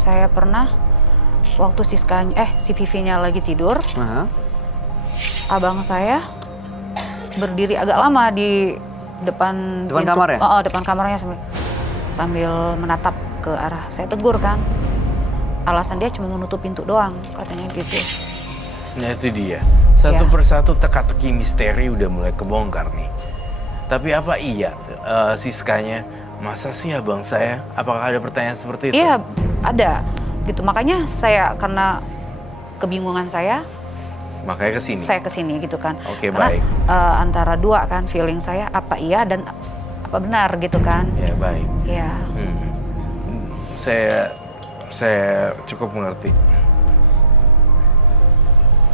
saya pernah waktu si Vivi-nya lagi tidur, abang saya berdiri agak lama di depan pintu, kamar ya? Depan kamarnya sambil menatap ke arah saya. Tegur kan, alasan dia cuma menutup pintu doang, katanya gitu. Nah itu dia, satu persatu teka-teki misteri udah mulai kebongkar nih. Tapi apa iya Siskanya, masa sih abang saya? Apakah ada pertanyaan seperti itu? Iya, ada gitu. Makanya saya, karena kebingungan saya kesini. Saya kesini gitu kan. Oke, karena, baik. Antara dua kan feeling saya, apa iya dan apa benar gitu kan. Ya baik. Ya. Saya cukup mengerti.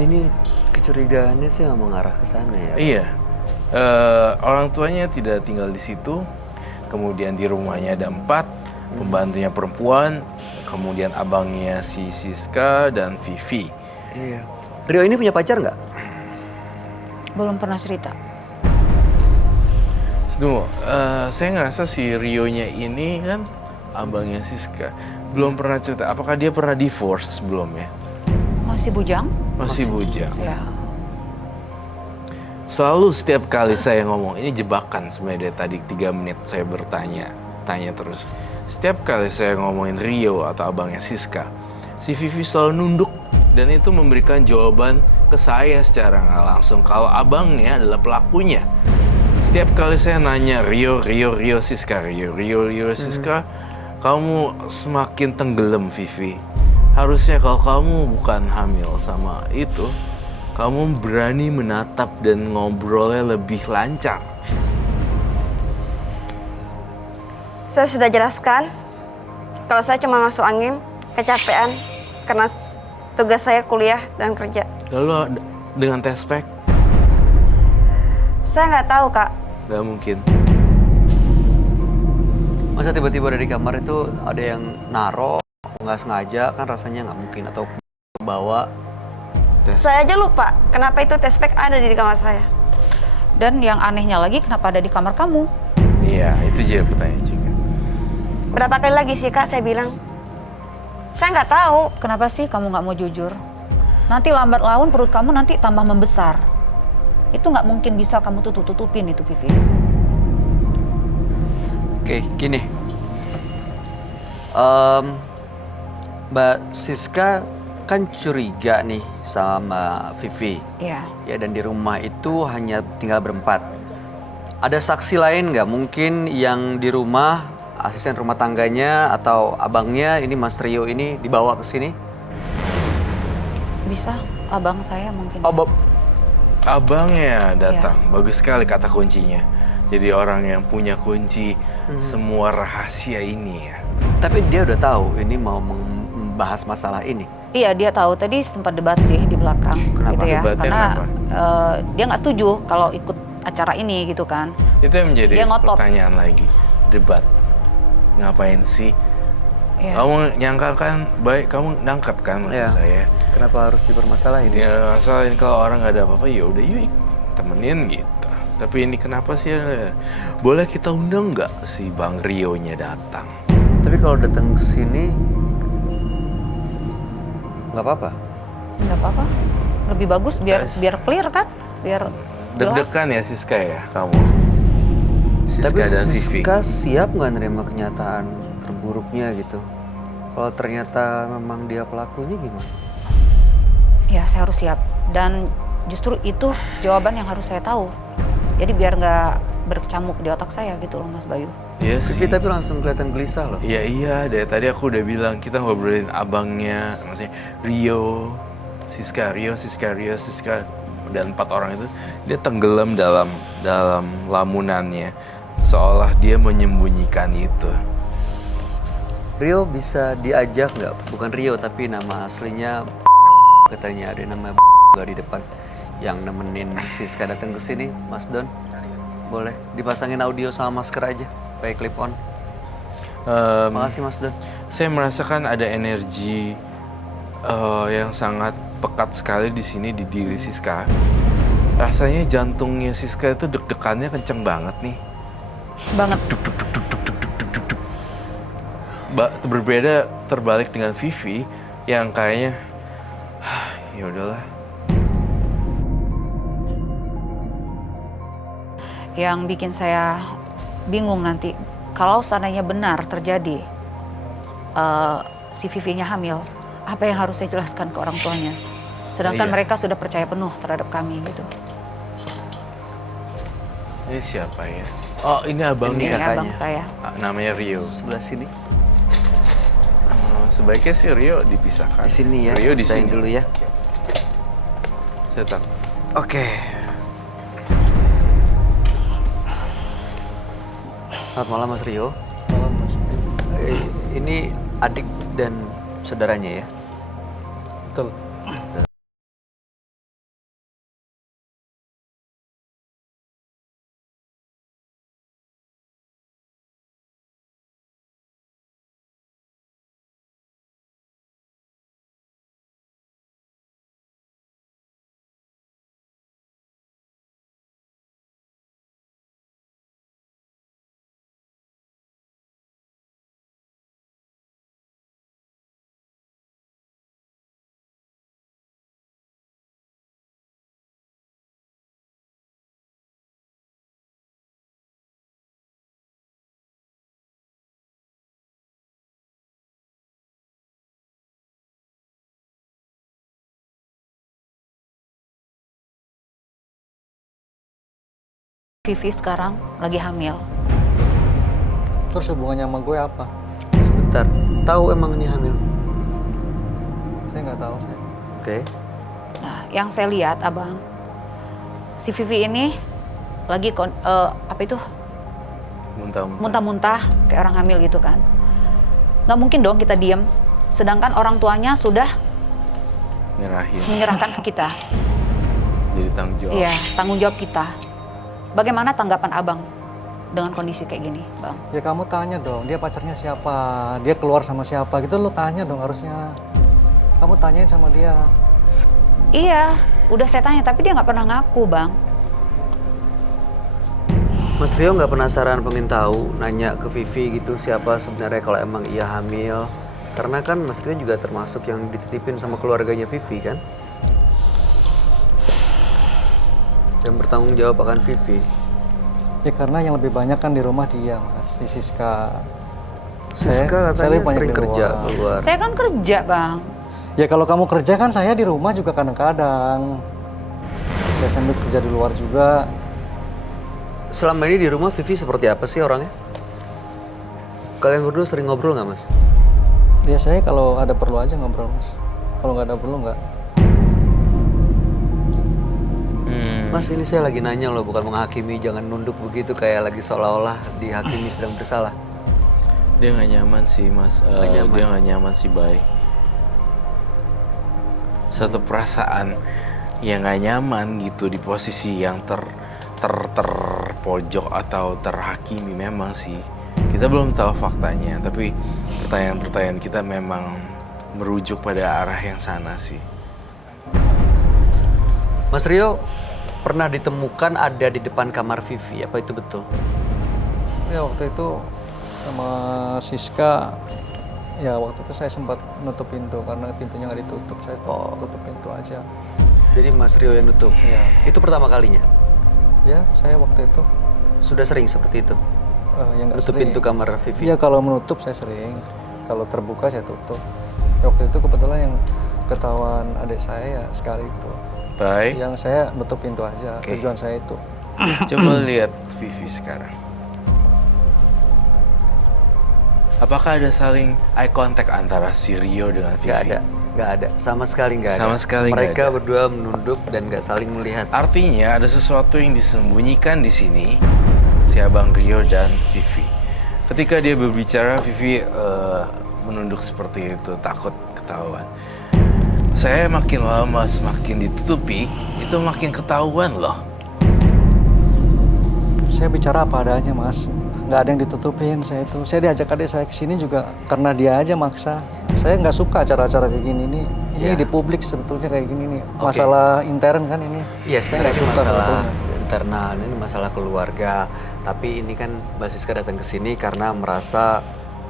Ini kecurigaannya sih memang mengarah ke sana ya. Iya. Orang tuanya tidak tinggal di situ. Kemudian di rumahnya ada 4, pembantunya perempuan, kemudian abangnya si Siska dan Vivi. Iya. Rio ini punya pacar nggak? Belum pernah cerita. Tunggu, saya ngerasa si Rio-nya ini kan abangnya Siska. Belum pernah cerita, apakah dia pernah divorce belum ya? Masih bujang? Masih bujang. Ya. Selalu setiap kali saya ngomong, ini jebakan sebenarnya dari tadi 3 menit saya tanya terus. Setiap kali saya ngomongin Rio atau abangnya Siska, si Vivi selalu nunduk dan itu memberikan jawaban ke saya secara nggak langsung kalau abangnya adalah pelakunya. Setiap kali saya nanya Rio Siska, Rio Siska, kamu semakin tenggelam Vivi. Harusnya kalau kamu bukan hamil sama itu, kamu berani menatap dan ngobrolnya lebih lancar. Saya sudah jelaskan kalau saya cuma masuk angin, kecapean karena tugas saya kuliah dan kerja. Lalu dengan tespek? Saya nggak tahu, Kak. Gak mungkin. Masa tiba-tiba ada di kamar itu ada yang naro, nggak sengaja, kan rasanya nggak mungkin, atau bawa. Saya aja lupa kenapa itu tespek ada di kamar saya. Dan yang anehnya lagi, kenapa ada di kamar kamu? Iya, itu jadi pertanyaan juga. Berapa kali lagi sih, Kak, saya bilang? Saya nggak tahu. Kenapa sih kamu nggak mau jujur? Nanti lambat laun perut kamu nanti tambah membesar. Itu nggak mungkin bisa kamu tutupin itu, Vivi. Oke, gini. Mbak Siska kan curiga nih sama Vivi. Iya. Ya, dan di rumah itu hanya tinggal berempat. Ada saksi lain nggak mungkin yang di rumah, asisten rumah tangganya atau abangnya ini Mas Rio ini dibawa ke sini? Bisa, abang saya mungkin. Abangnya datang, bagus sekali kata kuncinya. Jadi orang yang punya kunci semua rahasia ini ya. Tapi dia udah tahu ini mau membahas masalah ini. Iya, dia tahu. Tadi sempat debat sih di belakang. Kenapa? Gitu ya. Debatnya Karena kenapa? dia nggak setuju kalau ikut acara ini gitu kan. Itu yang menjadi Dia ngotot. pertanyaan lagi. Debat. Ngapain sih? Iya. Kamu nyangka kan, baik kamu nangkep kan maksud Iya. saya. Kenapa harus dipermasalahin? Ya masalahin kalau orang nggak ada apa-apa ya udah yuk temenin gitu. Tapi ini kenapa sih? Boleh kita undang nggak si Bang Rio-nya datang? Tapi kalau datang ke sini nggak apa-apa. Nggak apa-apa. Lebih bagus biar clear kan? Biar jelas. Deg-degan ya Siska ya kamu? Siska Tapi dan Vivi. Siska siap nggak nerima kenyataan terburuknya gitu? Kalau ternyata memang dia pelakunya gimana? Ya, saya harus siap. Dan justru itu jawaban yang harus saya tahu. Jadi biar nggak berkecamuk di otak saya gitu loh, Mas Bayu. Iya sih. Vivi tapi langsung kelihatan gelisah loh. Iya, dari tadi aku udah bilang kita ngobrolin abangnya, maksudnya Rio, Siska, dan 4 orang itu dia tenggelam dalam lamunannya, seolah dia menyembunyikan itu. Rio bisa diajak nggak? Bukan Rio tapi nama aslinya katanya ada nama di depan yang nemenin Siska datang ke sini, Mas Don. Boleh dipasangin audio sama masker aja, pakai clip on. Makasih Mas Don. Saya merasakan ada energi yang sangat pekat sekali di sini di diri Siska. Rasanya jantungnya Siska itu deg-degannya kenceng banget nih. Banget. berbeda terbalik dengan Vivi yang kayaknya ya udahlah. Yang bikin saya bingung nanti kalau seandainya benar terjadi si Vivinya hamil, apa yang harus saya jelaskan ke orang tuanya? Sedangkan Iya. mereka sudah percaya penuh terhadap kami gitu. Ini siapa ya? Oh, ini abangnya. Ini kakaknya. abang saya. Namanya Rio. Sebelah sini. Sebaiknya sih Rio dipisahkan. Di sini ya. Rio di Pisahin sini dulu ya. Saya tak. Oke. Selamat malam Mas Rio. Malam Mas. Ini adik dan saudaranya ya? Betul. Vivi sekarang lagi hamil. Terus hubungannya sama gue apa? Sebentar. Tahu emang ini hamil? Saya nggak tahu saya. Oke. Nah, yang saya lihat abang, si Vivi ini lagi apa itu Muntah-muntah. muntah-muntah kayak orang hamil gitu kan. Nggak mungkin dong kita diem, sedangkan orang tuanya sudah Nyerahin. menyerahkan ke kita. Jadi tanggung jawab. Iya, tanggung jawab kita. Bagaimana tanggapan abang dengan kondisi kayak gini, bang? Ya kamu tanya dong, dia pacarnya siapa? Dia keluar sama siapa? Gitu lo tanya dong harusnya. Kamu tanyain sama dia. Iya, udah saya tanya, tapi dia nggak pernah ngaku, bang. Mas Rio nggak penasaran pengen tahu nanya ke Vivi gitu siapa sebenarnya kalau emang ia hamil? Karena kan Mas Rio juga termasuk yang dititipin sama keluarganya Vivi kan? Yang bertanggung jawab akan Vivi. Ya karena yang lebih banyak kan di rumah dia mas, si Siska. Siska katanya lebih banyak sering di kerja luar. keluar. Saya kan kerja, bang. Ya kalau kamu kerja kan saya di rumah juga kadang-kadang. Saya sambil kerja di luar juga. Selama ini di rumah Vivi seperti apa sih orangnya? Kalian berdua sering ngobrol nggak Mas? Ya saya kalau ada perlu aja ngobrol mas. Kalau nggak ada perlu nggak. Mas ini saya lagi nanya loh, bukan menghakimi, jangan nunduk begitu kayak lagi seolah-olah dihakimi sedang bersalah. Dia nggak nyaman sih mas. Nggak nyaman. Dia nggak nyaman sih baik. Satu perasaan yang nggak nyaman gitu di posisi yang terpojok atau terhakimi memang sih. Kita belum tahu faktanya, tapi pertanyaan-pertanyaan kita memang merujuk pada arah yang sana sih. Mas Rio pernah ditemukan ada di depan kamar Vivi, apa itu betul? Ya waktu itu sama Siska, ya waktu itu saya sempat nutup pintu karena pintunya nggak ditutup, saya tutup pintu aja. Jadi Mas Rio yang nutup? Iya. Itu pertama kalinya? Ya saya waktu itu Sudah sering seperti itu? yang nggak Nutup sering. pintu kamar Vivi? Iya kalau menutup saya sering, kalau terbuka saya tutup. Ya, waktu itu kebetulan yang ketahuan adik saya ya sekali itu. Baik. Yang saya nutup pintu aja, Oke. tujuan saya itu. Coba lihat Vivi sekarang. Apakah ada saling eye contact antara si Rio dengan Vivi? Nggak ada, sama sekali nggak ada. Sama sekali nggak Mereka ada. berdua menunduk dan nggak saling melihat. Artinya ada sesuatu yang disembunyikan di sini si Abang Rio dan Vivi. Ketika dia berbicara, Vivi menunduk seperti itu, takut ketahuan. Saya makin lama semakin ditutupi, itu makin ketahuan loh. Saya bicara apa adanya mas, nggak ada yang ditutupin saya itu. Saya diajak adik saya ke sini juga karena dia aja maksa. Saya nggak suka acara-acara kayak gini nih. Ini Iya. di publik sebetulnya kayak gini nih. Oke. Masalah intern kan ini. Iya Saya sebenarnya nggak ini suka masalah sebetulnya. internal, ini masalah keluarga. Tapi ini kan Mbak Siska datang ke sini karena merasa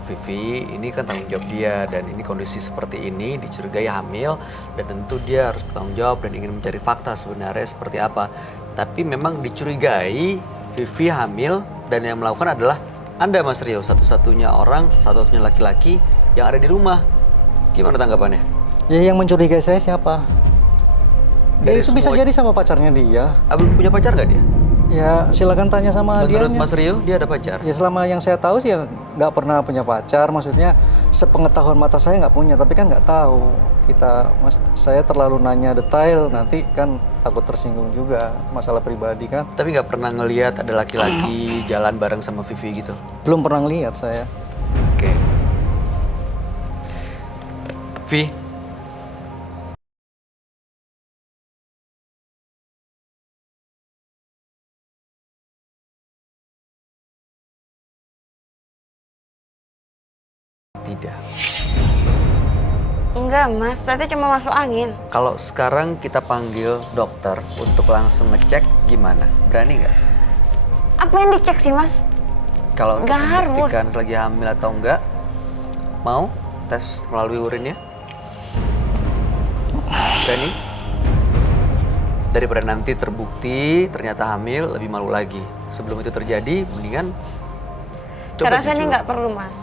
Vivi, ini kan tanggung jawab dia dan ini kondisi seperti ini dicurigai hamil dan tentu dia harus bertanggung jawab dan ingin mencari fakta sebenarnya seperti apa. Tapi memang dicurigai Vivi hamil dan yang melakukan adalah Anda Mas Rio, satu-satunya orang, satu-satunya laki-laki yang ada di rumah. Gimana tanggapannya? Ya yang mencurigai saya siapa? Ya Dari itu bisa semua- jadi sama pacarnya dia. Abang punya pacar gak dia? Ya silakan tanya sama dia. Menurut Mas Rio, dia ada pacar? Ya selama yang saya tahu sih ya nggak pernah punya pacar. Maksudnya sepengetahuan mata saya nggak punya, tapi kan nggak tahu. Saya terlalu nanya detail, nanti kan takut tersinggung juga masalah pribadi kan. Tapi nggak pernah ngelihat ada laki-laki jalan bareng sama Vivi gitu? Belum pernah lihat saya. Oke. Vi, tidak. Enggak mas, saya tuh cuma masuk angin. Kalau sekarang kita panggil dokter untuk langsung ngecek gimana? Berani nggak? Apa yang dicek sih mas? Kalau untuk Nggak harus. membuktikan lagi hamil atau enggak, mau tes melalui urinnya? Berani? Daripada nanti terbukti ternyata hamil, lebih malu lagi. Sebelum itu terjadi, mendingan Saya coba rasa ini jujur. nggak perlu mas.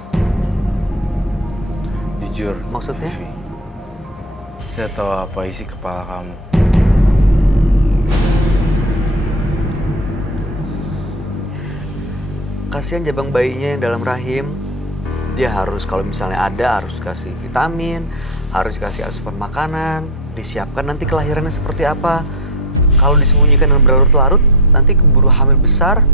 Jujur. Maksudnya? Vivi, saya tahu apa isi kepala kamu. Kasihan jabang bayinya yang dalam rahim. Dia harus kalau misalnya ada harus kasih vitamin, harus kasih asupan makanan, disiapkan nanti kelahirannya seperti apa. Kalau disembunyikan dan berlarut-larut, nanti keburu hamil besar,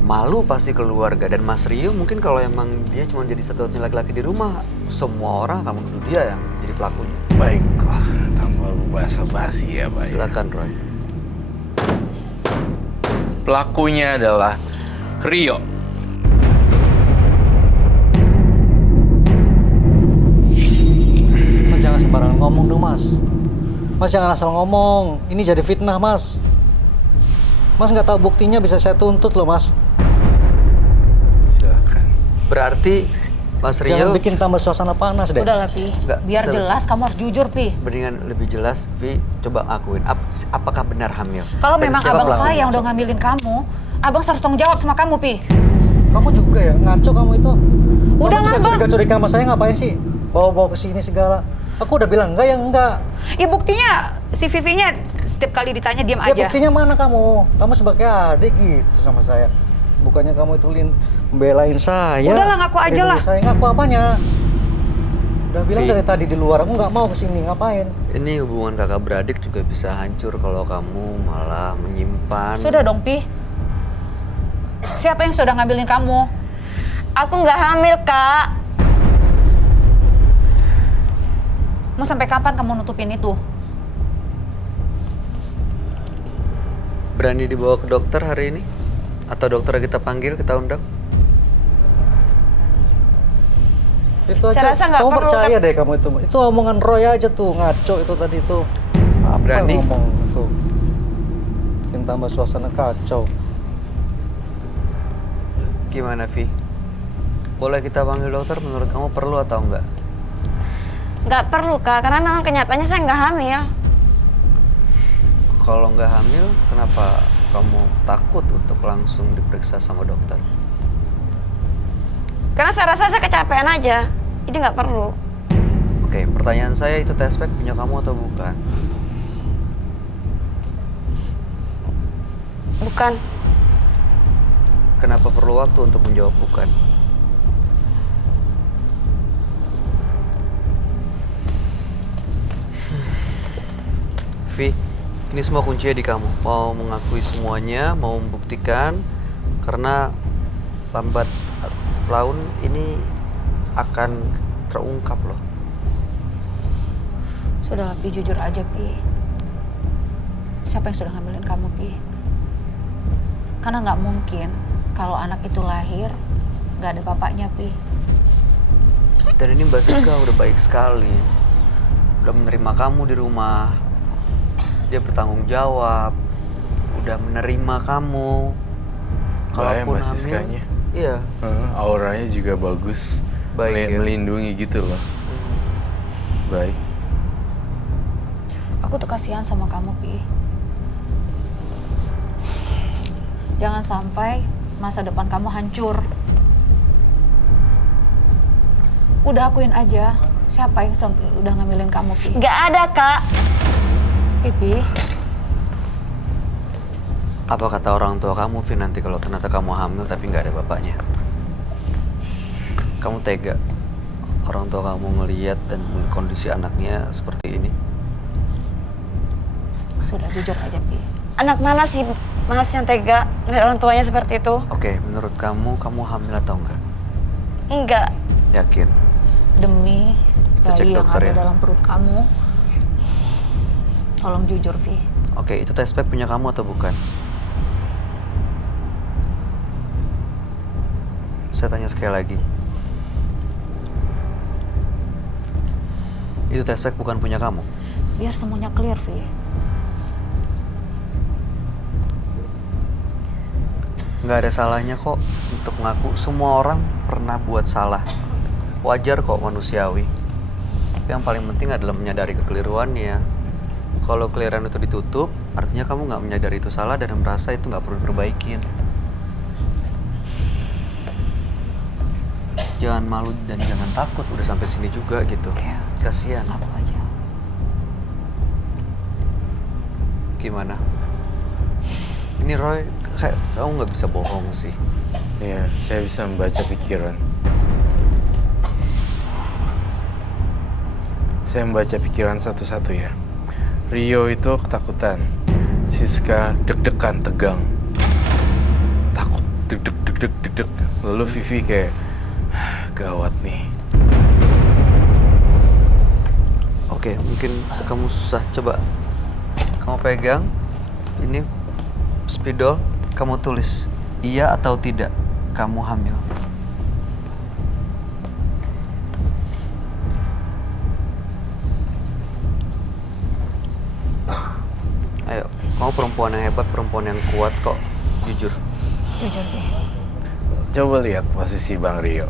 malu pasti keluarga. Dan Mas Rio mungkin kalau emang dia cuma jadi satu-satunya laki-laki di rumah, semua orang akan menuduh dia yang jadi pelakunya. Baiklah, tanpa basa-basi ya Pak. Silakan Roy. Pelakunya adalah Rio. Mas jangan sembarangan ngomong dong mas. Mas jangan asal ngomong. Ini jadi fitnah mas. Mas nggak tahu buktinya bisa saya tuntut loh mas. Silakan. Berarti Mas Jangan Rio bikin tambah suasana panas deh. Udah lah, Pi. Nggak, Biar jelas, kamu harus jujur, Pi. mendingan lebih jelas, Vi, coba akuin apakah benar hamil? Kalau Dan memang siapa abang pelakunya? saya yang udah ngambilin kamu, abang harus tanggung jawab sama kamu, Pi. Kamu juga ya ngaco kamu itu. Udah kamu juga ngaco. curiga-curiga sama saya ngapain sih? Bawa-bawa ke sini segala. Aku udah bilang enggak ya enggak. Ya buktinya si Vivinya setiap kali ditanya diam Ya aja. buktinya mana kamu? Kamu sebagai adik gitu sama saya. Bukannya kamu itu membelain saya. Udahlah, ngaku aja lah. Lindungi saya ngaku apanya? Udah bilang Vi. dari tadi di luar aku nggak mau kesini ngapain? Ini hubungan kakak beradik juga bisa hancur kalau kamu malah menyimpan. Sudah dong, Pi. Siapa yang sudah ngambilin kamu? Aku nggak hamil kak. Mau sampai kapan kamu nutupin itu? Berani dibawa ke dokter hari ini? Atau dokter kita panggil, kita undang? Itu Saya aja. rasa nggak Kamu perlu, percaya Kak. deh kamu itu. Itu omongan Roy aja tuh ngaco itu tadi tuh. Apa Berani? ngomong itu? Bikin tambah suasana kacau. Gimana, Vi? Boleh kita panggil dokter, menurut kamu perlu atau enggak? Nggak perlu kak, karena memang kenyataannya saya nggak hamil. Kalau nggak hamil, kenapa kamu takut untuk langsung diperiksa sama dokter? Karena saya rasa saya kecapean aja, jadi nggak perlu. Oke, pertanyaan saya itu test pack punya kamu atau bukan? Bukan. Kenapa perlu waktu untuk menjawab bukan? Vi, ini semua kuncinya di kamu. Mau mengakui semuanya, mau membuktikan, karena lambat laun ini akan terungkap loh. Sudah, Pi, jujur aja, Pi. Siapa yang sudah ngambilin kamu, Pi? Karena nggak mungkin kalau anak itu lahir nggak ada bapaknya, Pi. Dan ini Mbak Siska udah baik sekali. Udah menerima kamu di rumah. Dia bertanggung jawab. Udah menerima kamu. Baik, Kalaupun Mbak hamil. Siskanya. Iya. Auranya juga bagus. baik ya. melindungi gitu loh. Baik. Aku tuh kasihan sama kamu, Pi. Jangan sampai masa depan kamu hancur. Udah akuin aja, siapa yang udah ngambilin kamu, Pi? Nggak ada, Kak. Pi. Apa kata orang tua kamu, Vi, nanti kalau ternyata kamu hamil tapi nggak ada bapaknya? Kamu tega orang tua kamu ngeliat dan kondisi anaknya seperti ini? Sudah jujur aja, Pi. Anak mana sih Mas yang tega ngeliat orang tuanya seperti itu? Oke, menurut kamu hamil atau enggak? Enggak. Yakin? Demi Kita cek bayi yang dokter ada ya. dalam perut kamu, tolong jujur, Vi. Oke, itu test pack punya kamu atau bukan? Saya tanya sekali lagi. Itu test pack bukan punya kamu? Biar semuanya clear, Vi. Nggak ada salahnya kok untuk ngaku. Semua orang pernah buat salah. Wajar kok, manusiawi. Tapi yang paling penting adalah menyadari kekeliruannya. Kalau keliruan itu ditutup, artinya kamu nggak menyadari itu salah dan merasa itu nggak perlu diperbaikin. Jangan malu dan jangan takut, udah sampai sini juga gitu. Iya. Kasihan. Aku aja. Gimana? Ini Roy, kayak kamu nggak bisa bohong sih. Iya, saya bisa membaca pikiran. Saya membaca pikiran satu-satu ya. Rio itu ketakutan. Siska deg-degan, tegang. Takut, deg-deg. Lalu Vivi kayak, gawat nih. Oke, mungkin kamu susah. Coba kamu pegang ini spidol, kamu tulis iya atau tidak kamu hamil. Ayo, kamu perempuan yang hebat, perempuan yang kuat kok. Jujur. Jujur, Vi. Coba lihat posisi Bang Rio.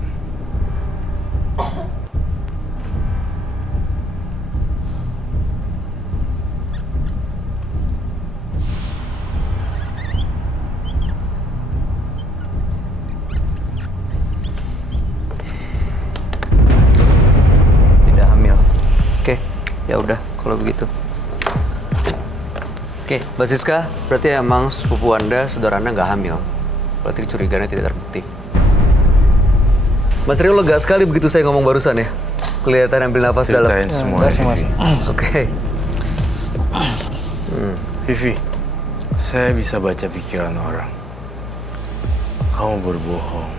Tidak hamil. Oke, ya udah kalau begitu. Oke, Mbak Siska, berarti emang sepupu Anda, saudara Anda nggak hamil. Berarti kecurigaannya tidak terbukti. Mas Rio lega sekali begitu saya ngomong barusan ya. Kelihatan ambil nafas dalam. Ceritain semua. Enggak sih, Mas. Oke. Vivi, saya bisa baca pikiran orang. Kamu berbohong.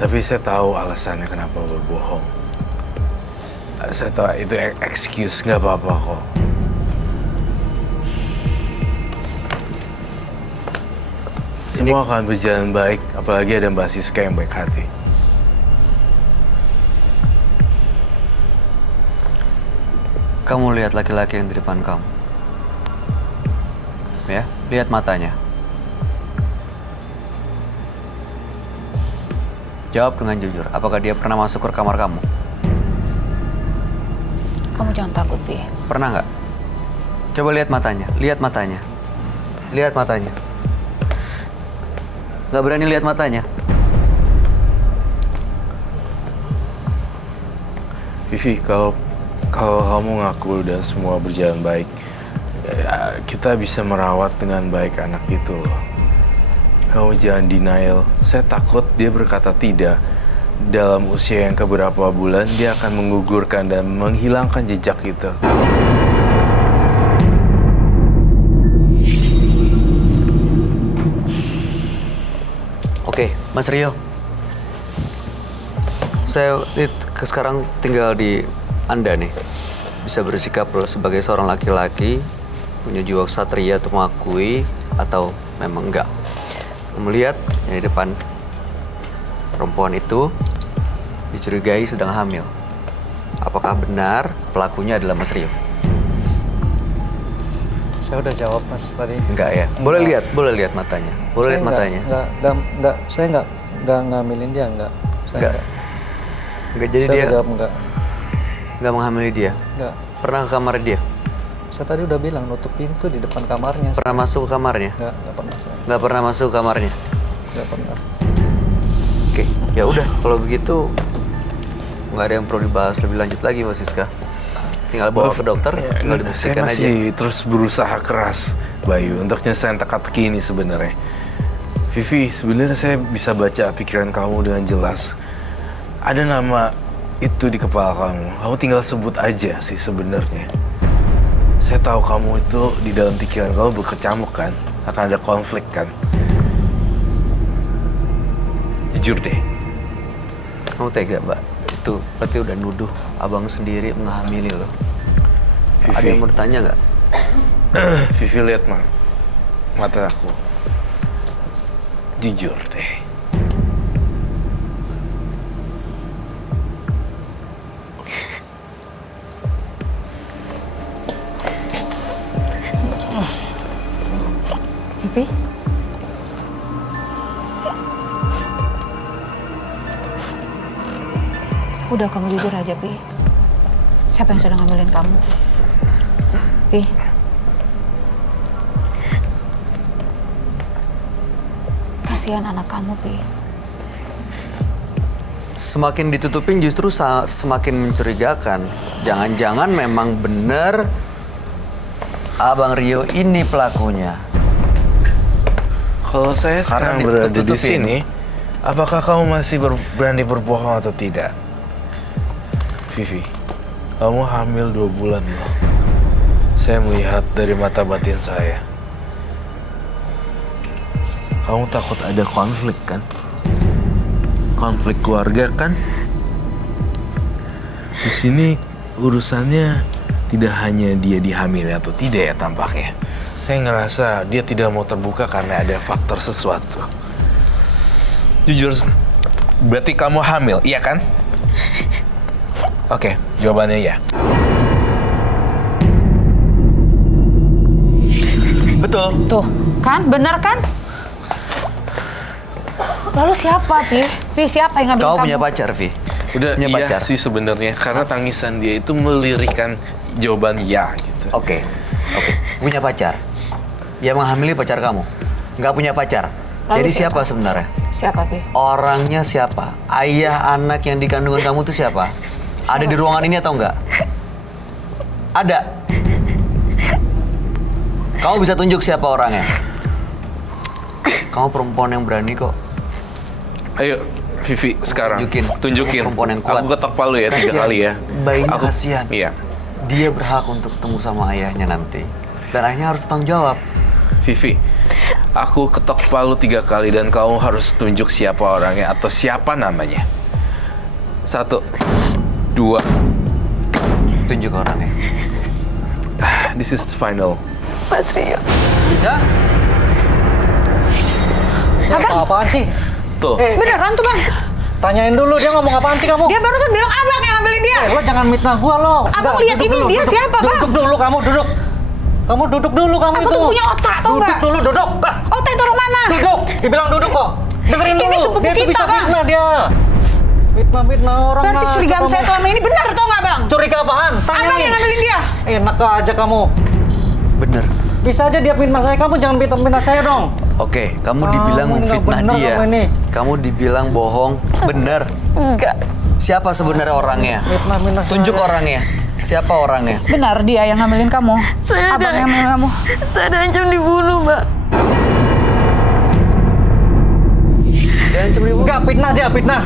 Tapi saya tahu alasannya kenapa berbohong. Saya tahu itu excuse, nggak apa-apa kok. Semua akan berjalan baik, apalagi ada Mbak Siska yang baik hati. Kamu lihat laki-laki yang di depan kamu. Ya, lihat matanya. Jawab dengan jujur, apakah dia pernah masuk ke kamar kamu? Kamu jangan takut, Vi. Pernah nggak? Coba lihat matanya, lihat matanya. Lihat matanya. Nggak berani lihat matanya? Vivi, kalau kamu ngaku dan semua berjalan baik, ya, kita bisa merawat dengan baik anak itu loh. Kamu jangan denial. Saya takut dia berkata tidak. Dalam usia yang keberapa bulan, dia akan menggugurkan dan menghilangkan jejak itu. Oke, Mas Rio. Saya sekarang tinggal di Anda nih. Bisa bersikap sebagai seorang laki-laki, punya jiwa ksatria untuk mengakui atau memang enggak. Melihat yang di depan perempuan itu dicurigai sedang hamil. Apakah benar pelakunya adalah Mas Rio? Saya udah jawab Mas tadi. Enggak ya? Boleh lihat matanya. Boleh lihat matanya. Saya nggak ngambilin dia, enggak. Saya Enggak jadi saya dia udah jawab enggak. enggak menghamili dia. Enggak. Pernah ke kamar dia? Saya tadi udah bilang nutup pintu di depan kamarnya. Pernah masuk ke kamarnya? Enggak pernah saya. Enggak pernah masuk ke kamarnya. Enggak pernah. Oke, ya udah kalau begitu nggak ada yang perlu dibahas lebih lanjut lagi Mas Siska. Tinggal bawa ke dokter, tinggal Saya dibuktikan aja. masih terus berusaha keras, Bayu, untuk nyelesain teka-teki ini sebenarnya. Vivi, sebenarnya saya bisa baca pikiran kamu dengan jelas. Ada nama itu di kepala kamu tinggal sebut aja sih sebenarnya. Saya tahu kamu itu di dalam pikiran kamu berkecamuk kan, akan ada konflik kan. Jujur deh. Kamu tega, Mbak? Itu berarti udah nuduh abang sendiri menghamili loh. Vivi. Ada yang mau bertanya nggak? Vivi, lihat mata aku. Jujur deh. Pipi? Udah, kamu jujur aja, Pi. Siapa yang sudah ngambilin kamu? Pi. Kasihan anak kamu, Pi. Semakin ditutupin justru semakin mencurigakan. Jangan-jangan memang benar Abang Rio ini pelakunya. Kalau saya Karena sekarang berada di ditutup-tutupin. sini, apakah kamu masih berani berbohong atau tidak? Vivi, kamu hamil 2 bulan loh. Saya melihat dari mata batin saya. Kamu takut ada konflik kan? Konflik keluarga kan? Di sini urusannya tidak hanya dia dihamili atau tidak ya tampaknya. Saya ngerasa dia tidak mau terbuka karena ada faktor sesuatu. Jujur, berarti kamu hamil, iya kan? Oke, jawabannya ya. Betul. Tuh, kan? Benar kan? Lalu siapa, Pi? Pi, siapa yang ngambil Kamu kamu? punya pacar, Vi? Udah Punya iya pacar? sih sebenarnya karena tangisan dia itu melirikan jawaban ya gitu. Oke. Punya pacar. Yang menghamili pacar kamu. Nggak punya pacar. Lalu Jadi siapa sebenarnya? Siapa, Pi? Orangnya siapa? Ayah anak yang di kandungan kamu itu siapa? Ada di ruangan ini atau enggak? Ada. Kamu bisa tunjuk siapa orangnya? Kamu perempuan yang berani kok. Ayo, Vivi, sekarang tunjukin. Perempuan yang kuat. Aku ketok palu ya 3 kali ya. Bayinya kasihan. Iya. Dia berhak untuk ketemu sama ayahnya nanti. Dan ayahnya harus bertanggung jawab. Vivi, aku ketok palu 3 kali dan kamu harus tunjuk siapa orangnya atau siapa namanya. 1, 2. Tunjuk orangnya. This is final. Mas Rio. Ya? Apaan sih? Tuh. Beneran tuh, Bang. Tanyain dulu dia ngomong apaan sih kamu? Dia barusan bilang abang yang ngambilin dia. Lo jangan mitnah gua lo. Abang Enggak, lihat duduk ini, dulu, dia duduk. siapa, Bang? Duduk dulu kamu, duduk. Kamu duduk dulu kamu Aku itu. tuh punya otak, tau Duduk nggak? dulu, duduk. Bah, Otak taruh mana? duduk. Dibilang duduk kok. Dengerin Ini dulu. sepupu Dia tuh kita, bisa Bang. fitnah dia. Fitnah orang. Berarti ngaco curigaan kamu. saya selama ini benar, tau nggak, Bang? Curiga apaan? Abang yang Tanyain. ngambilin dia. Enak aja kamu. Bener. Bisa aja dia fitnah saya, kamu jangan fitnah saya dong. Oke, kamu Kamu dibilang ini nggak memfitnah bener dia. kamu ini. Kamu dibilang bohong. Bener. Enggak. Siapa sebenarnya orangnya? Fitnah Tunjuk saya. orangnya. Siapa orangnya? Benar dia yang ngambilin kamu. Abang yang ngambilin kamu. Saya diancam dibunuh, Mbak. Dia ancam dibunuh. Enggak, fitnah dia, fitnah.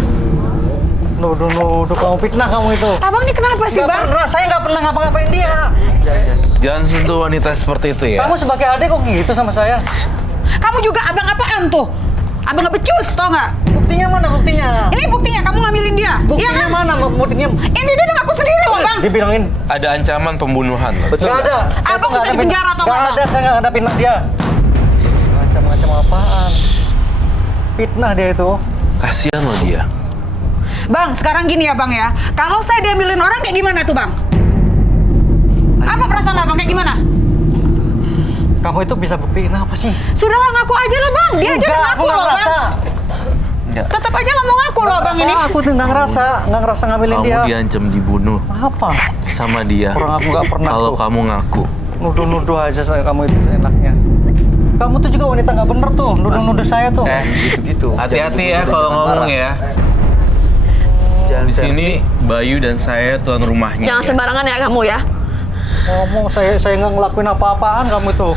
Nuduh kamu fitnah kamu itu. Abang ini kenapa sih, Nggak Bang? pernah, saya nggak pernah ngapa-ngapain dia. Jangan sentuh wanita seperti itu ya. Kamu sebagai adik kok gitu sama saya? Kamu juga abang apaan tuh? Abang nggak becus, tau nggak? Buktinya mana buktinya? Ini buktinya kamu ngambilin dia. Buktinya Iya kan? mana buktinya? Ini dia udah ngaku sendiri loh, Bang. Dibilangin. Ada ancaman pembunuhan loh. Betul. Nggak ada. Saya Abang tuh nggak bisa ada di penjara atau nggak nggak, ada, saya nggak ada fitnah dia. Macam-macam apaan? Fitnah dia itu. Kasihan loh dia. Bang, sekarang gini ya, Bang ya. Kalau saya diambilin orang kayak gimana tuh, Bang? Apa perasaan Abang kayak gimana? Kamu itu bisa buktiin apa sih? Sudahlah ngaku aja lah bang, dia aja udah Enggak, aku ngaku nggak loh bang. ngerasa. Enggak. Tetap aja nggak mau ngaku loh bang ini. Aku tuh nggak ngerasa ngambilin Kamu dia. diancam dibunuh Apa? sama dia. Orang aku nggak pernah Kalau tuh. kamu ngaku. Nuduh-nuduh aja saya kamu itu seenaknya. Kamu tuh juga wanita nggak bener tuh, nuduh-nuduh saya tuh. Gitu-gitu. Hati-hati ya Jangan kalau marah. ngomong ya. Jangan Di sini Bayu dan saya tuan rumahnya. Jangan ya. sembarangan ya kamu ya. Ngomong saya nggak ngelakuin apa-apaan kamu itu.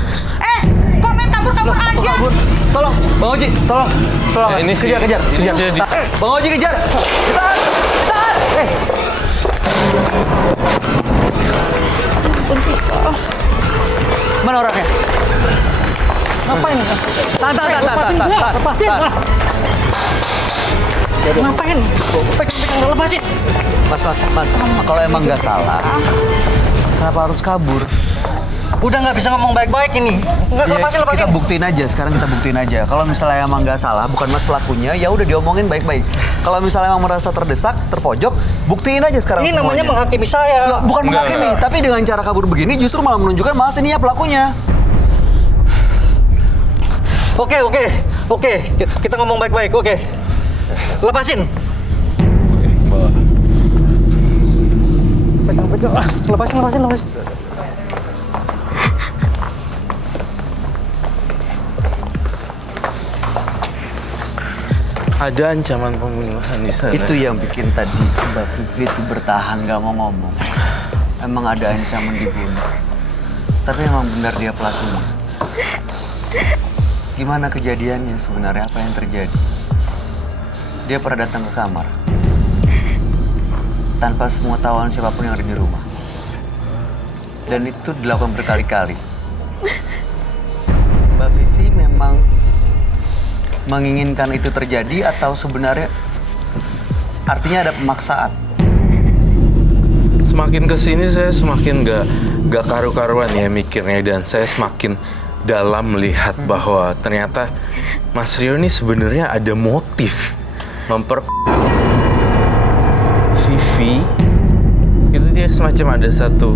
Kok main kabur-kabur aja? Kabur. Tolong, Bang Oji, tolong. Tolong. Ini sih- kejar. ini jadi- Bang Oji kejar. Ditahan. Ditahan. Mana orangnya? Ngapain? Tahan. Lepasin. Ngapain? Pegang, lepasin. Mas, kalau emang nggak salah, kenapa harus kabur? Udah nggak bisa ngomong baik-baik ini. Nggak, Ya, lepasin. kita buktiin aja. Sekarang kita buktiin aja. Kalau misalnya emang nggak salah, bukan Mas pelakunya, ya udah diomongin baik-baik. Kalau misalnya emang merasa terdesak, terpojok, buktiin aja sekarang Ini namanya semuanya. menghakimi saya. Loh, bukan Enggak, menghakimi, tapi dengan cara kabur begini justru malah menunjukkan Mas ini ya pelakunya. Oke. Kita ngomong baik-baik. Oke. Lepasin. Bawa. Pegang. Lepasin. Ada ancaman pembunuhan di sana. Itu yang bikin tadi Mbak Vivi itu bertahan gak mau ngomong. Emang ada ancaman dibunuh. Tapi emang benar dia pelakunya. Gimana kejadiannya sebenarnya? Apa yang terjadi? Dia pernah datang ke kamar. Tanpa sepengetahuan siapapun yang ada di rumah. Dan itu dilakukan berkali-kali. Mbak Vivi memang menginginkan itu terjadi atau sebenarnya artinya ada pemaksaan? Semakin kesini saya semakin gak karu-karuan ya mikirnya, dan saya semakin dalam melihat bahwa ternyata Mas Rio ini sebenarnya ada motif Vivi. Itu dia semacam ada satu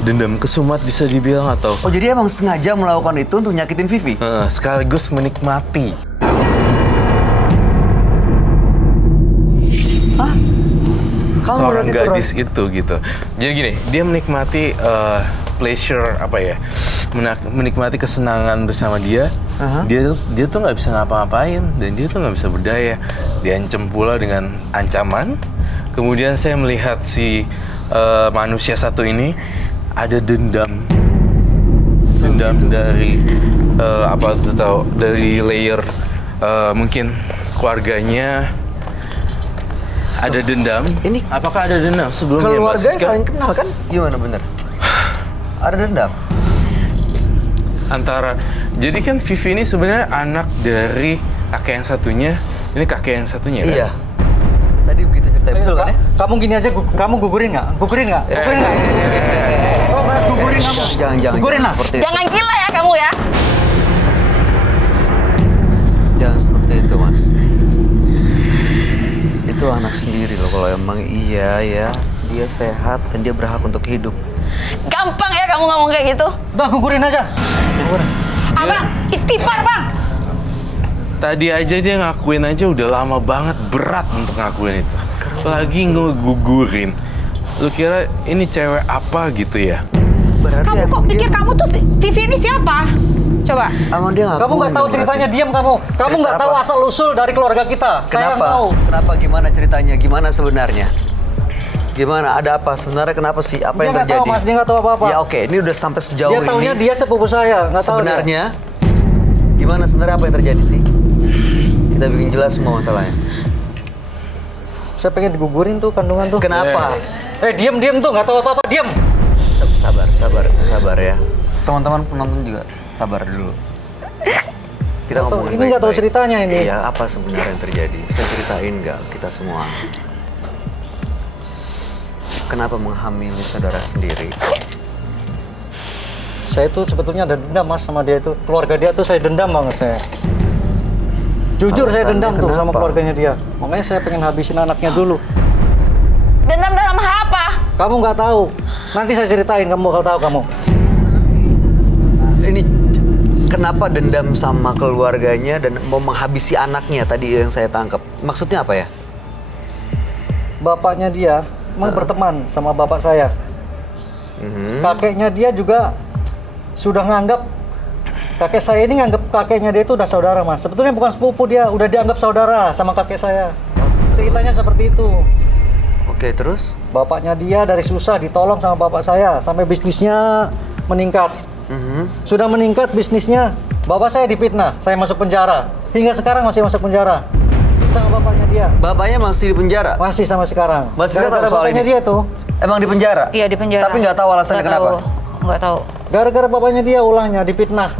dendam kesumat bisa dibilang, atau Oh, jadi emang sengaja melakukan itu untuk nyakitin Vivi? sekaligus menikmati. Hah? Kamu Seorang melihat itu, Roy? gadis itu gitu. Jadi gini, dia menikmati pleasure apa ya? Menikmati kesenangan bersama dia. Aha. Dia tuh nggak bisa ngapa-ngapain, dan dia tuh nggak bisa berdaya. Diancam pula dengan ancaman. Kemudian saya melihat si manusia satu ini ada dendam dari apa tuh tahu, dari layer mungkin keluarganya. Ada dendam. Ini Apakah ada dendam sebelumnya? Mbak keluarganya Siska? saling kenal kan? Gimana bener? Ada dendam? Antara, jadi kan Vivi ini sebenarnya anak dari kakek yang satunya. Ini kakek yang satunya kan? Iya. Tadi begitu ceritanya, betul kan ya? Kamu gini aja, kamu gugurin nggak? Gugurin nggak? Oh, harus gugurin kamu. Jangan Gugurin lah. seperti itu. Jangan gila ya kamu ya. Jangan seperti itu, Mas. Itu anak sendiri loh. Kalau emang iya ya, dia sehat dan dia berhak untuk hidup. Gampang ya kamu ngomong kayak gitu. Udah gugurin aja. Abang, istighfar bang. Tadi aja dia ngakuin aja udah lama banget, berat untuk ngakuin itu. Lagi ngegugurin. Lu kira ini cewek apa gitu ya? Berarti Kamu kok emang pikir dia, kamu tuh Vivi ini siapa? Coba. emang dia ngakuin Kamu nggak tahu dong ceritanya, berarti. diam kamu. Kamu nggak Cerita tahu apa? asal usul dari keluarga kita. Saya yang Kenapa? tahu. Kenapa? Gimana ceritanya? Gimana sebenarnya? Gimana? Ada apa? Sebenarnya kenapa sih? Apa Dia yang nggak tahu, terjadi? Mas. Dia nggak tahu apa-apa. Ya oke, ini udah sampai sejauh Dia ini. taunya dia sepupu saya, nggak tahu dia. Sebenarnya gimana sebenarnya apa yang terjadi sih? Kita bikin jelas semua masalahnya. Saya pengen digugurin tuh kandungan tuh. Kenapa? Diam tuh, nggak tahu apa-apa, diam. Sabar ya. Teman-teman penonton juga sabar dulu. Kita ngomongin Ini nggak tahu baik-baik. ceritanya ini. Iya, apa sebenarnya yang terjadi? Bisa ceritain nggak kita semua? Kenapa menghamili saudara sendiri? Saya tuh sebetulnya ada dendam, Mas, sama dia itu. Keluarga dia tuh saya dendam banget saya. Jujur saya Alasannya dendam tuh sama kenapa? keluarganya dia. Makanya saya pengen habisin anaknya dulu. Dendam dalam hal apa? Kamu nggak tahu. Nanti saya ceritain, kamu bakal tahu kamu. kenapa dendam sama keluarganya dan mau menghabisi anaknya tadi yang saya tangkap? Maksudnya apa ya? Bapaknya dia mau berteman sama bapak saya. Kakeknya dia juga sudah nganggap kakek saya ini nganggap kakeknya dia itu udah saudara, Mas. Sebetulnya bukan sepupu, dia udah dianggap saudara sama kakek saya. Ceritanya seperti itu. Oke, terus? Bapaknya dia dari susah ditolong sama bapak saya sampai bisnisnya meningkat. Sudah meningkat bisnisnya, bapak saya difitnah, saya masuk penjara. Hingga sekarang masih masuk penjara sama bapaknya dia. Bapaknya masih di penjara? Masih sampai sekarang. Masih nggak tahu Gara-gara soal bapaknya ini? dia tuh. Emang di penjara? Iya di penjara. Tapi nggak tahu alasannya Nggak kenapa? tahu. Nggak tahu. Gara-gara bapaknya dia ulahnya difitnah.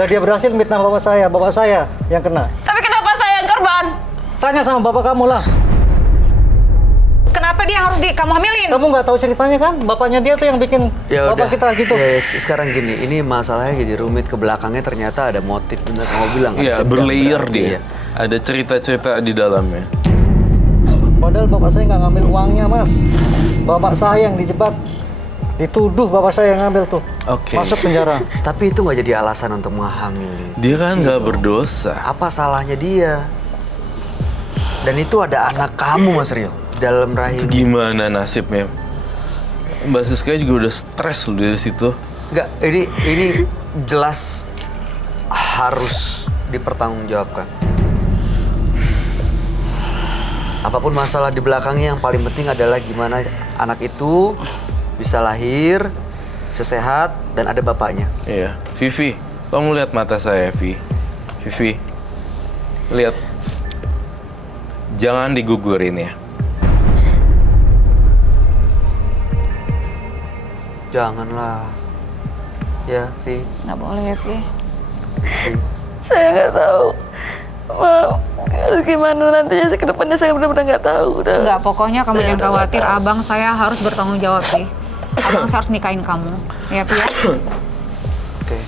Dan dia berhasil fitnah bapak saya yang kena. Tapi kenapa saya yang korban? Tanya sama bapak kamu lah. Kenapa dia harus kamu hamilin? Kamu nggak tahu ceritanya kan? Bapaknya dia tuh yang bikin Ya bapak udah. kita gitu. Ya, sekarang gini, ini masalahnya jadi rumit ke belakangnya ternyata ada motif bener kamu bilang. Iya, ada dendam berlayer berarti dia. ya. Ada cerita-cerita di dalamnya. Padahal bapak saya nggak ngambil uangnya, Mas. Bapak saya yang dijebak. Dituduh bapak saya yang ngambil tuh. Oke. Masuk penjara. Tapi itu nggak jadi alasan untuk menghamili. Dia kan nggak berdosa. Apa salahnya dia? Dan itu ada anak kamu, Mas Rio, dalam rahim. Gimana nasibnya? Mbak Siska juga udah stres loh dari situ. Enggak, ini jelas harus dipertanggungjawabkan. Apapun masalah di belakangnya, yang paling penting adalah gimana anak itu bisa lahir, bisa sehat, dan ada bapaknya. Iya. Vivi, kamu lihat mata saya, Vi. Vivi, lihat. Jangan digugurin ya. Janganlah. Ya, Vi. Nggak boleh ya, Vi. Vi. Saya nggak tahu. Mau harus gimana nantinya ke depannya saya benar-benar nggak tahu. Udah. Nggak, pokoknya kamu jangan khawatir. Abang saya harus bertanggung jawab, Vi. Abang saya harus nikahin kamu. Ya, Vi ya? Oke.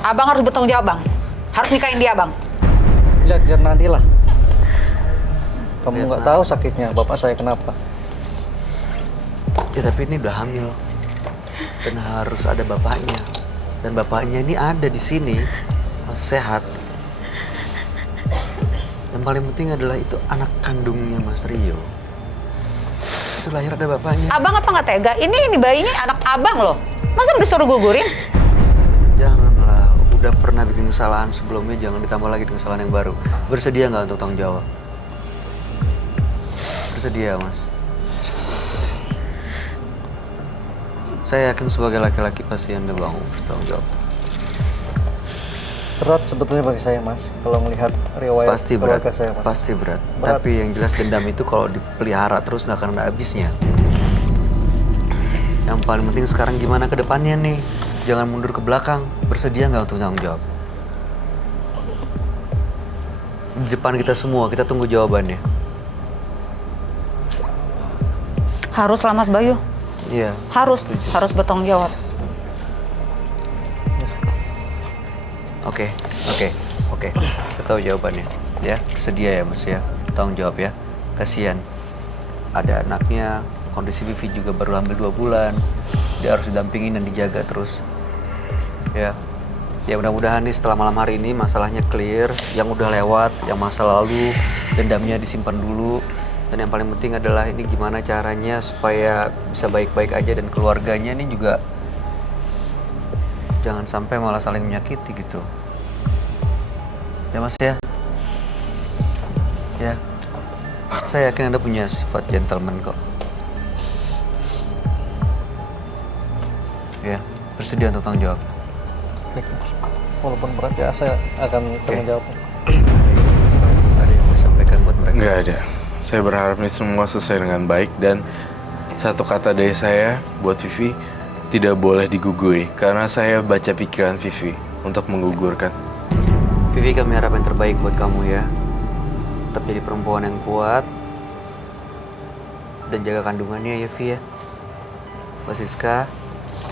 Abang harus bertanggung jawab, Bang. Harus nikahin dia, Bang. Lihat nantilah. Kamu Lihat nggak nanti. tahu sakitnya bapak saya kenapa. Ya, tapi ini udah hamil. Dan harus ada bapaknya. Dan bapaknya ini ada di sini, masih sehat. Yang paling penting adalah itu anak kandungnya Mas Rio. Itu lahir ada bapaknya. Abang apa nggak tega? Ini bayi ini anak abang loh. Masa disuruh gugurin? Janganlah, udah pernah bikin kesalahan sebelumnya, jangan ditambah lagi dengan kesalahan yang baru. Bersedia nggak untuk tanggung jawab? Bersedia, Mas. Saya yakin sebagai laki-laki pasti Anda mau bertanggung jawab. Berat sebetulnya bagi saya, Mas, kalau melihat riwayat Pasti berat, keluarga saya, Mas. pasti berat. Berat. Tapi yang jelas dendam itu kalau dipelihara terus nggak akan ada habisnya. Yang paling penting sekarang gimana ke depannya nih? Jangan mundur ke belakang. Bersedia nggak untuk tanggung jawab? Di depan kita semua, kita tunggu jawabannya. Haruslah Mas Bayu. Iya. Harus bertanggung jawab. Oke. Kita tahu jawabannya. Ya, bersedia ya Mas ya. Tanggung jawab ya. Kasihan. Ada anaknya, kondisi Vivi juga baru hamil 2 bulan. Dia harus didampingin dan dijaga terus. Ya. Ya mudah-mudahan nih setelah malam hari ini masalahnya clear. Yang udah lewat, yang masa lalu, dendamnya disimpan dulu. Dan yang paling penting adalah ini gimana caranya supaya bisa baik-baik aja dan keluarganya ini juga jangan sampai malah saling menyakiti gitu. Ya Mas ya? Ya. Saya yakin Anda punya sifat gentleman kok. Ya, bersedia untuk tanggung jawab. Baik, Mas. Walaupun berat ya, saya akan tanggung jawab. Ada yang mau disampaikan buat mereka? Nggak ada. Saya berharap ini semua selesai dengan baik dan satu kata dari saya buat Vivi, tidak boleh diguguri karena saya baca pikiran Vivi untuk menggugurkan. Vivi, kami harap yang terbaik buat kamu ya. Tetap jadi perempuan yang kuat dan jaga kandungannya ya Vi ya. Mbak Siska,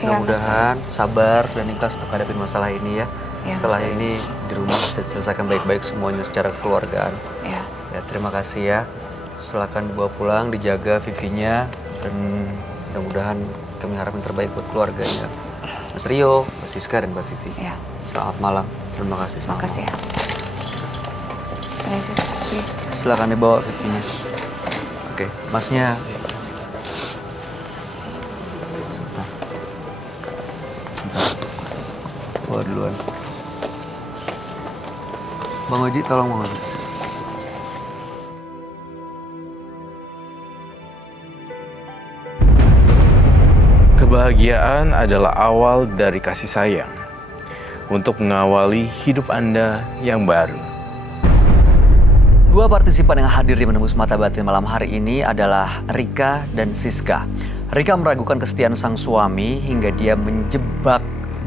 mudah-mudahan sabar dan ikhlas untuk hadapin masalah ini ya. Ya, Setelah ini di rumah bisa diselesaikan baik-baik semuanya secara kekeluargaan. Ya. Ya, terima kasih ya. Silakan dibawa pulang, dijaga Vivinya dan mudah-mudahan kami harap yang terbaik buat keluarganya. Mas Rio, Mbak Siska, dan Mbak Vivi. Ya, Selamat malam. Terima kasih. Selamat makasih ya. Terima kasih. Silakan dibawa Vivinya. Oke, masnya. Sebentar. Bawa duluan. Bang Oji, tolong Bang Oji. Kebahagiaan adalah awal dari kasih sayang untuk mengawali hidup Anda yang baru. Dua partisipan yang hadir di Menembus Mata Batin malam hari ini adalah Rika dan Siska. Rika meragukan kesetiaan sang suami hingga dia menjebak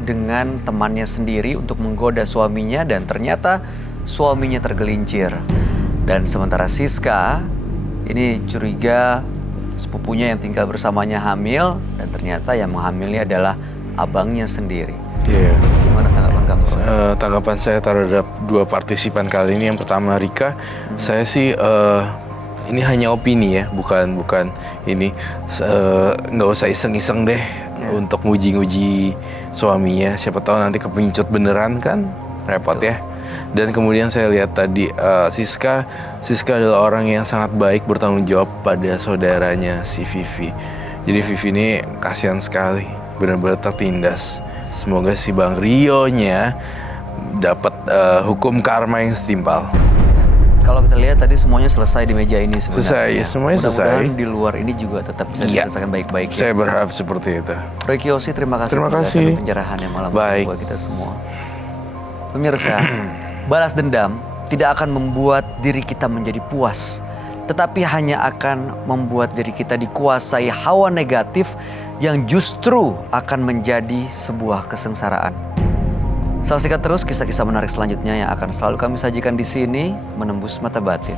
dengan temannya sendiri untuk menggoda suaminya dan ternyata suaminya tergelincir. Dan sementara Siska ini curiga sepupunya yang tinggal bersamanya hamil dan ternyata yang menghamilnya adalah abangnya sendiri. Iya. Gimana tanggapan kamu? Tanggapan saya terhadap dua partisipan kali ini, yang pertama Rika, saya sih ini hanya opini ya, bukan ini, nggak usah iseng-iseng deh untuk nguji-nguji suaminya, siapa tahu nanti kepencut beneran kan, repot ya. Dan kemudian saya lihat tadi Siska adalah orang yang sangat baik, bertanggung jawab pada saudaranya si Vivi. Jadi Vivi ini kasihan sekali, benar-benar tertindas. Semoga si Bang Rio-nya dapat hukum karma yang setimpal. Kalau kita lihat tadi semuanya selesai di meja ini sebenarnya. Selesai, semuanya Mudah-mudahan selesai. di luar ini juga tetap bisa Iya. diselesaikan baik-baik ya. Saya berharap seperti itu. Roy Kiyoshi, terima kasih Terima penjelasan kasih. dan pencerahan yang malam Baik. ini buat kita semua. Pemirsa, balas dendam tidak akan membuat diri kita menjadi puas, tetapi hanya akan membuat diri kita dikuasai hawa negatif yang justru akan menjadi sebuah kesengsaraan. Saksikan terus kisah-kisah menarik selanjutnya yang akan selalu kami sajikan di sini, Menembus Mata Batin.